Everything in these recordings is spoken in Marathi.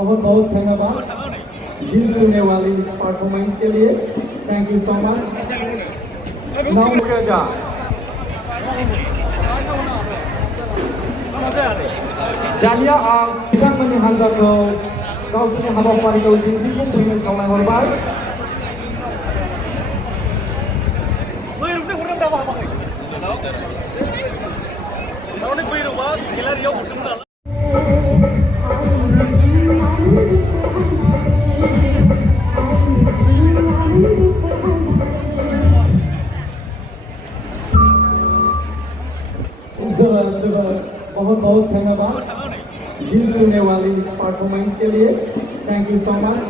बहुत बहुत धन्यवाद दिल छूने वाली परफॉर्मेंस के लिए थैंक यू सो मच दानिया आं बिथांमोननि हान्जाखौ गावसोरनि हाबाफारिखौ दिन्थिफुंफैनो खावलायहरबाय बहुत बहुत धन्यवाद दिल छूने वाली परफॉर्मेंस के लिए थैंक यू सो मच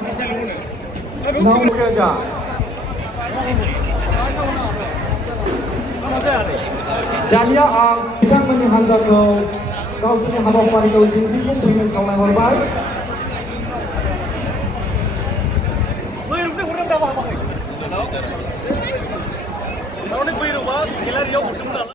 दानिया आं बिथांमोननि हान्जाखौ गावसोरनि हाबाफारिखौ दिन्थिफुंफैनो खावलायहरबाय